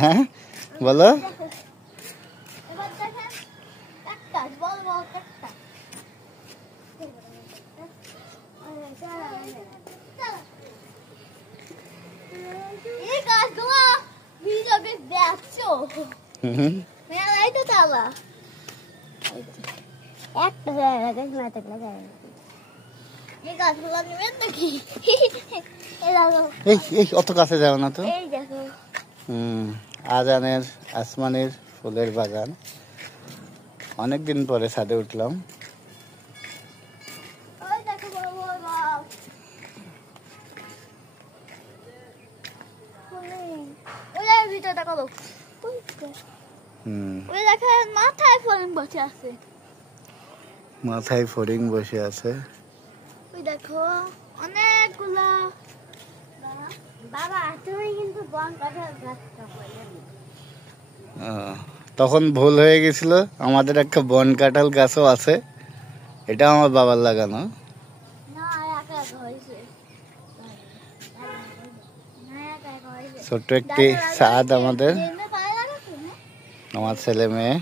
হ্যাঁ বলো। অত কাছে যাও না তো। আজানের আসমানের ফুলের বাগান। অনেকদিন পরে ছাদে উঠলাম। মাথায় ফড়িং বসে আছে। মাথায় ফড়িং বসে আছে। ওই দেখো অনেকগুলা। বাবা তুমি কিন্তু বন কাটার গাছটা তখন ভুল হয়ে গেছিল। আমাদের একটা বন কাঁঠাল গাছও আছে, এটা আমার বাবার লাগানো। ছোট্ট একটি ছাদ আমাদের, আমার ছেলে মেয়ে।